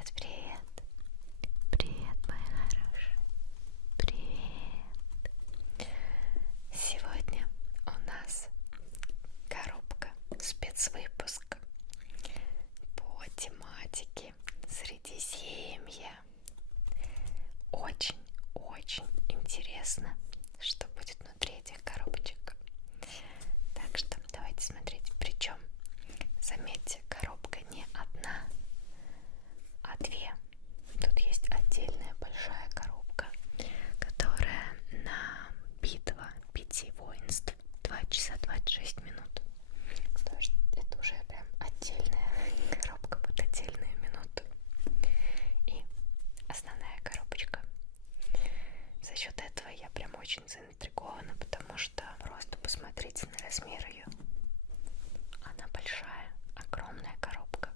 Привет, привет. Привет, мои хорошие. Привет. Сегодня у нас коробка, спецвыпуск по тематике Средиземья. Очень интересно, что будет внутри этих коробочек. Так что давайте смотреть. Причем, заметьте, коробка не одна, а две. Тут есть отдельная большая коробка, которая на битва 5 воинств 2 часа 26 минут. Потому что это уже прям отдельная коробка под отдельную минуту. И основная коробочка. За счет этого я прям очень заинтригована, потому что просто посмотрите на размер ее. Она большая, огромная коробка.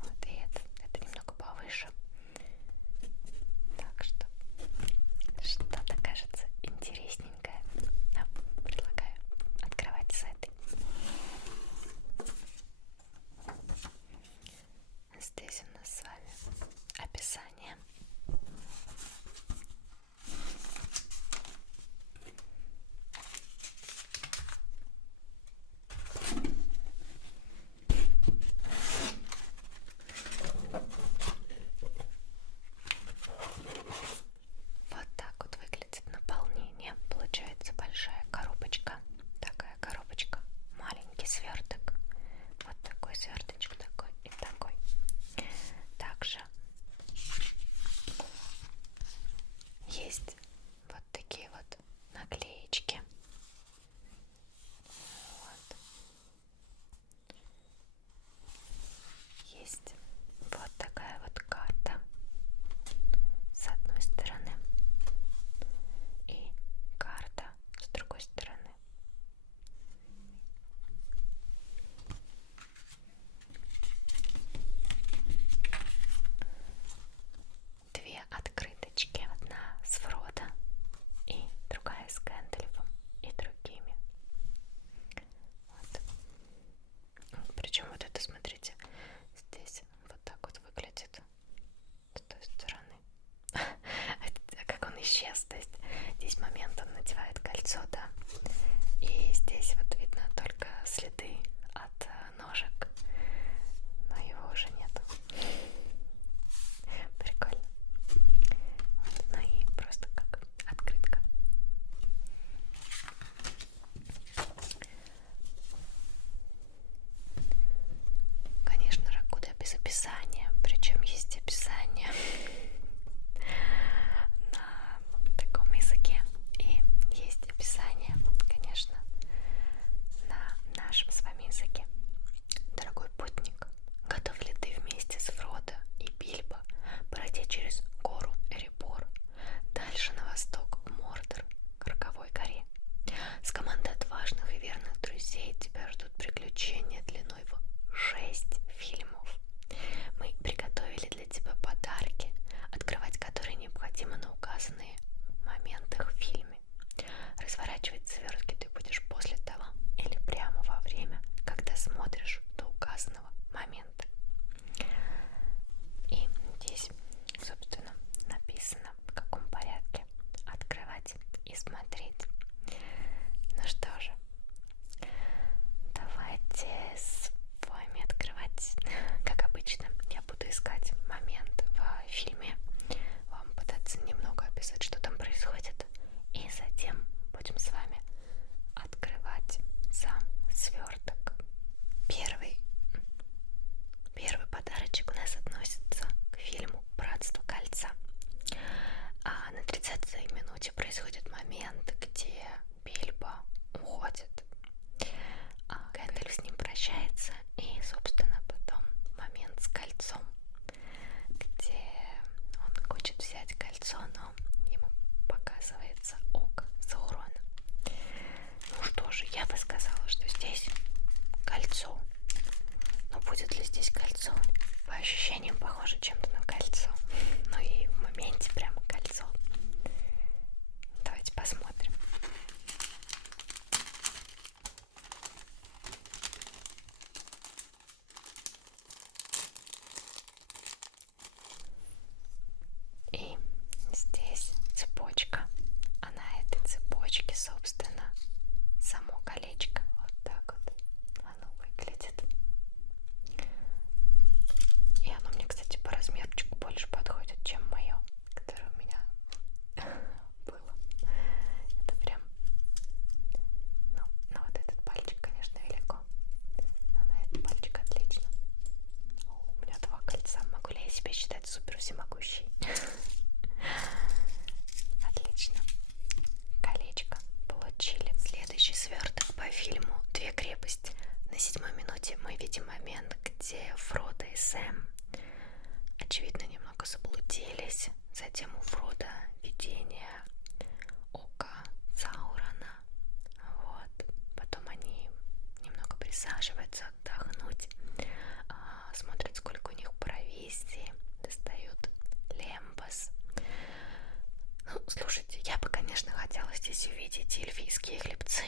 Вот, и это немного повыше. Так что что-то кажется интересненькое. Предлагаю открывать с этой. Здесь у нас с вами описание. Вот так вот выглядит наполнение. Получается большая коробочка. Такая коробочка. Маленький сверток. Вот такой сверточек, такой и такой. Также есть вот такие вот наклеечки. Вот. Есть вот такая вот карта с одной стороны и карта с другой стороны. Две открыточки, одна с Фродо и другая с Гэндальфом и другими. Вот. Причем вот это, смотрите, здесь вот так вот выглядит с той стороны. Как он исчез, то есть здесь момент он надевает кольцо, да, и здесь вот видно только следы от ножек, но его уже нету. Прикольно. Вот, ну и просто как открытка. Конечно, Ракуда без описания, причем есть описание на таком языке и есть описание, конечно, на нашем с вами языке. Дорогой путник, готов ли ты вместе с Фродо и Бильбо пройти через гору Эребор, дальше на восток в Мордор, к Роковой горе? С командой отважных и верных друзей тебя ждут приключения длиной в 6 фильмов. Мы приготовили для тебя подарки, открывать которые необходимо на указанные моментах в фильме. Разворачивать свертки ты будешь после того или прямо во время, когда смотришь до указанного момента. И здесь, собственно, написано, в каком порядке открывать и смотреть. Ну что же, давайте с вами открывать. Как обычно, я буду искать момент в фильме, вам пытаться немного описать, что там происходит, и затем будем с вами открывать сам сверток. Первый подарочек у нас относится к фильму «Братство кольца». На 30-й минуте происходит момент, где Бильбо уходит, Гэндальф с ним прощается, и, собственно, потом момент с кольцом, где он хочет взять кольцо, но ему показывается око Саурона. Ну что же, я бы сказала, что здесь кольцо. Но будет ли здесь кольцо? Сэм, очевидно, немного заблудились. Затем у Фрода видение ока Саурона. Вот. Потом они немного присаживаются отдохнуть, смотрят, сколько у них провизии, достают лембас. Ну, слушайте, я бы, конечно, хотела здесь увидеть эльфийские хлебцы.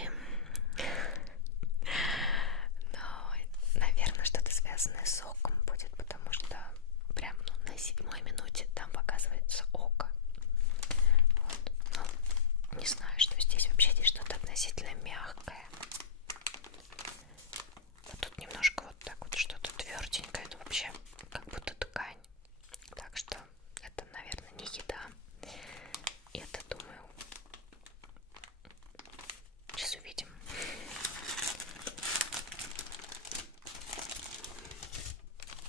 Но, наверное, что-то связанное с оком будет, потому что прям на 7-й минуте там показывается око. Вот. Ну, не знаю, что здесь вообще, здесь что-то относительно мягкое. А тут немножко вот так вот что-то тверденькое, это вообще как будто ткань. Так что это, наверное, не еда. Это, думаю, сейчас увидим.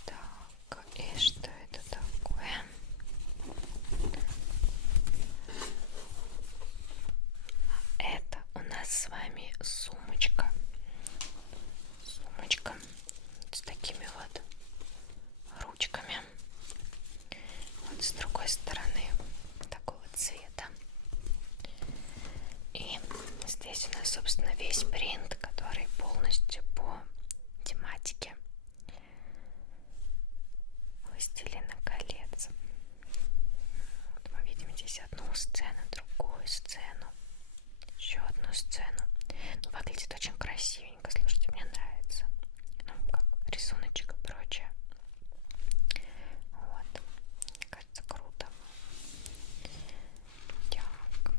Так, и что это такое? Это у нас с вами сумочка. Сумочка с такими вот ручками. Вот с другой стороны такого цвета. И здесь у нас, собственно, весь принт, который полностью по тематике «Властелина колец». Вот мы видим здесь одну сцену, другую сцену, еще одну сцену. Ну, выглядит очень красивенько, слушайте, мне нравится. Ну, как рисуночек и прочее. Вот, мне кажется, круто. Так.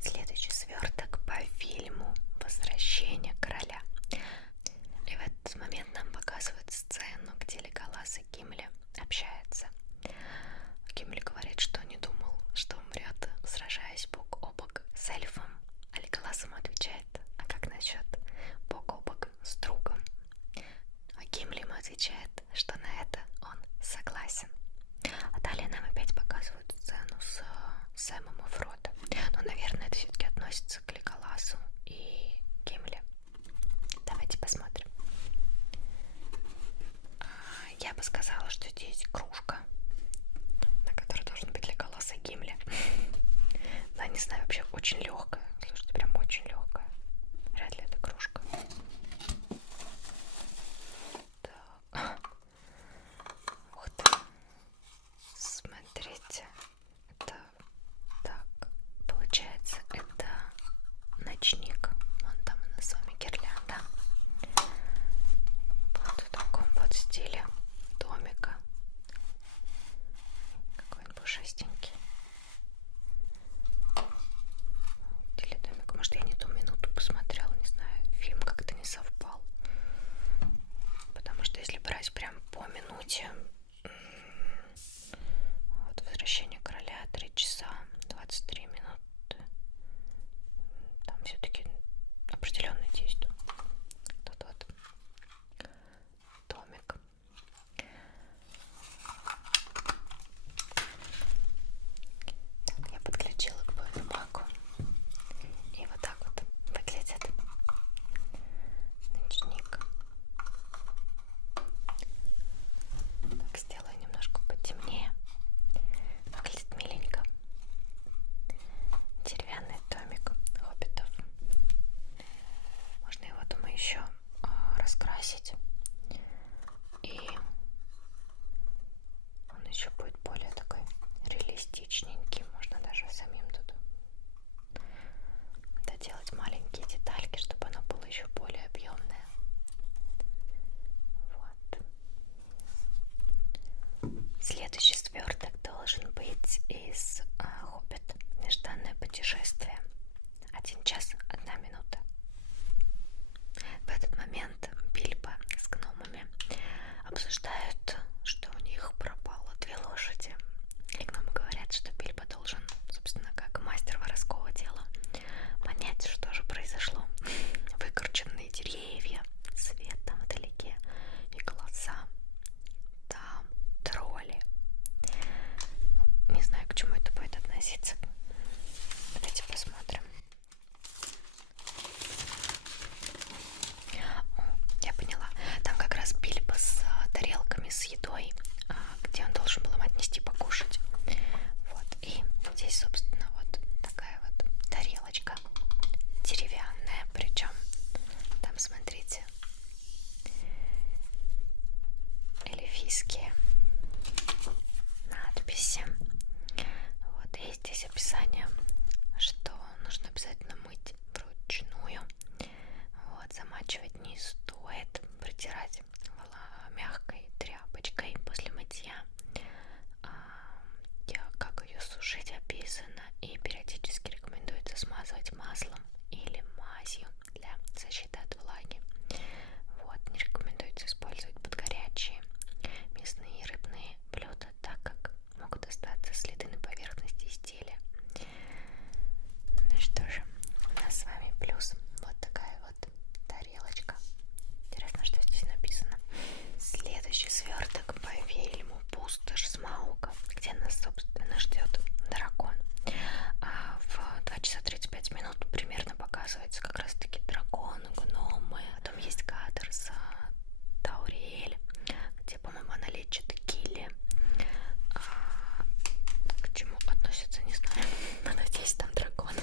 Следующий сверток по фильму «Возвращение короля». И в этот момент нам показывают сцену, где Леголас и Гимли общаются. Гимли говорит, что не думал, что умрет, сражаясь бок о бок с эльфом. А Леголас ему отвечает: а как насчет бок о бок с другом? А Гимли ему отвечает, что на это он согласен. А далее нам опять показывают сцену с Сэмом и Фродо. Но, наверное, это все-таки относится к Леголасу и Гимли. Давайте посмотрим. Я бы сказала, что здесь кружка, на которой должен быть Леголас и Гимли. Но, не знаю, вообще очень легкая. Слушайте, прям очень легкая. Вряд ли это кружка. Так. Ух ты. Смотрите. Это так. Получается, это ночник. Вон там у нас с вами гирлянда. Вот в таком вот стиле домика. Какой он пушистенький. Или домик. Может, я не ту минуту посмотрела, не знаю. Фильм как-то не совпал. Потому что если брать прям по минуте, вот «Возвращение короля» 3 часа 23 минуты. Там все-таки определенное действие. Тут вот домик. Так, я подключила к бумагу. И вот так вот выглядит ночник. Так, сделаю немножко потемнее. Выглядит миленько. с едой, где он должен был им отнести покушать. Вот, и здесь, собственно, вот такая вот тарелочка деревянная, причем там, смотрите, эльфийские надписи. Вот, и здесь описание, что нужно обязательно мыть вручную. Вот, замачивать не стоит, протирать мягкой тряпочкой после мытья. Как ее сушить описано, и периодически рекомендуется смазывать маслом или мазью для защиты от влаги. Вот, не рекомендуется использовать под горячие мясные и рыбные блюда, так как могут остаться следы на поверхности изделия. Ну что же, у нас с вами плюс вот такая вот тарелочка. Интересно, что здесь написано. Следующий сверток по фильму «Пустошь Смауга», где нас, собственно, ждет дракон. В 2 часа 35 минут примерно показывается как раз-таки дракон, гномы. Потом есть кадр с Тауриэль, где, по-моему, она лечит Килли. К чему относится, не знаю. Но надеюсь, там дракон.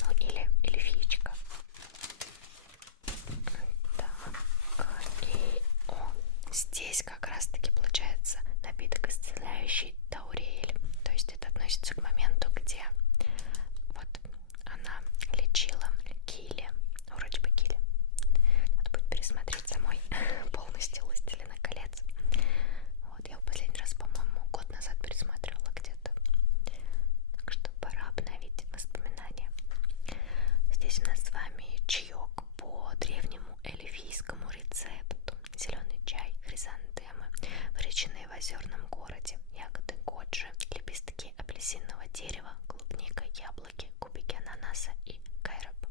Ну, или эльфичка. Так, и здесь как раз-таки получается напиток исцеляющий Тауриэль. То есть это относится к моменту, где вот она лечила Килли. Вроде бы Килли. Надо будет пересмотреть самой полностью «Властелина колец». Вот, я в последний раз, по-моему, год назад пересматривала где-то. Так что пора обновить воспоминания. Здесь у нас с вами чаек по древнему эльфийскому рецепту. Зеленый чай, хризантемы, выращенные в озерном городе, ягоды годжи, лепестки апельсинового дерева, клубника, яблоки, кубики ананаса и кайроп.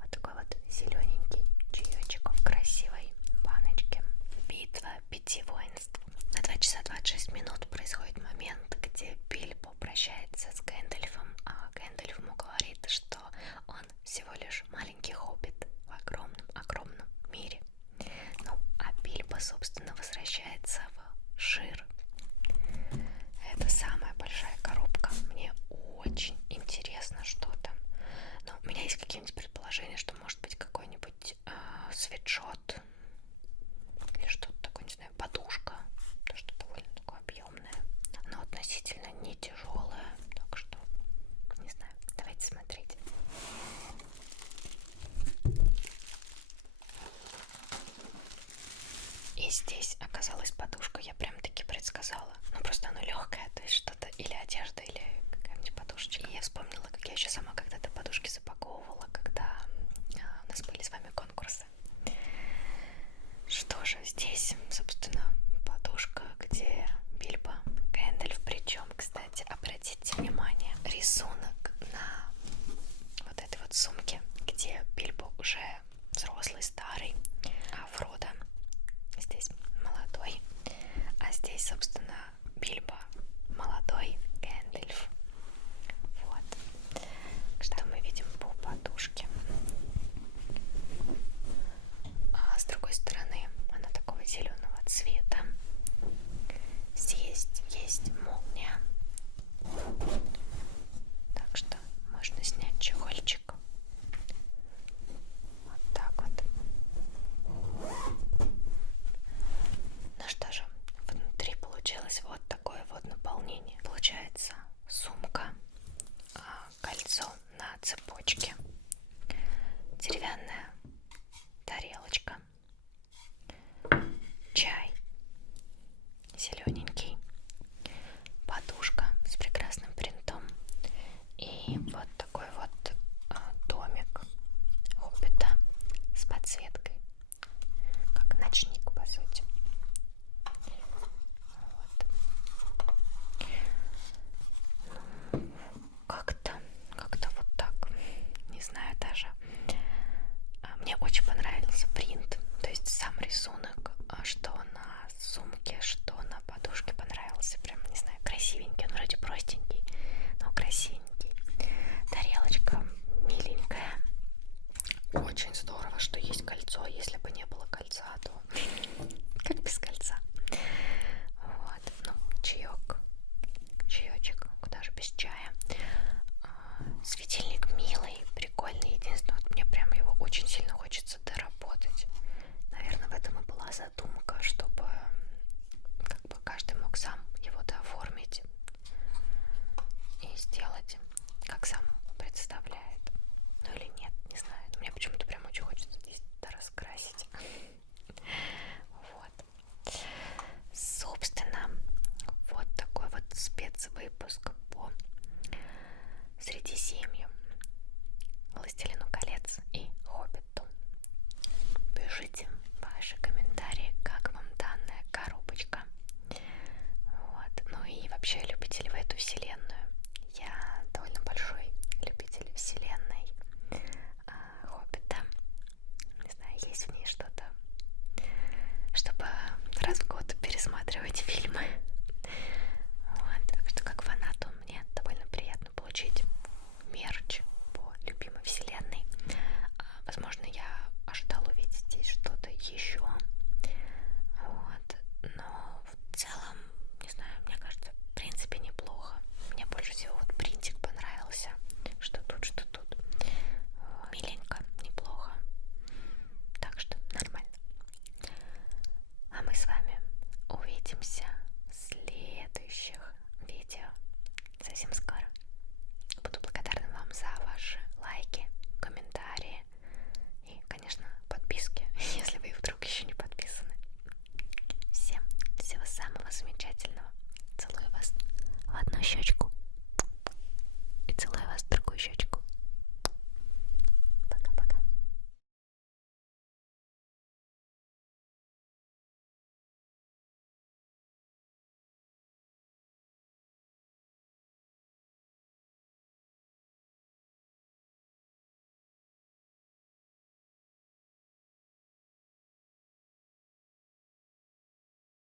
Вот такой вот зелененький чаечек в красивой баночке. Битва 5 воинств. На 2 часа 26 минут происходит момент, где Бильбо прощается с Гэндальфом, а Гэндальф ему говорит, что он всего лишь маленький хоббит в огромном мире. Ну, а Бильбо, собственно, возвращается в Шир. Это самая большая коробка. Мне очень интересно, что там. Но у меня есть какие-нибудь предположения, что может быть какой-нибудь свитшот или что-то такое, не знаю, подушка, то что довольно такое объемное, но относительно не тяжелое, так что не знаю, давайте смотреть. И здесь оказалась подушка, я прям таки предсказала. Ну просто она легкая, то есть что-то или одежда, или какая-нибудь подушечка. И я вспомнила, как я еще сама когда-то подушки запаковывала, когда у нас были с вами конкурсы. Что же, здесь, собственно, подушка, где Бильбо, Гэндальф. Причем, кстати, обратите внимание, рисунок на вот этой вот сумке, где Бильбо уже взрослый, старый, а Фродо здесь молодой, а здесь, собственно, Бильбо молодой, Гэндальф. Вот. Что мы видим по подушке? задуматься.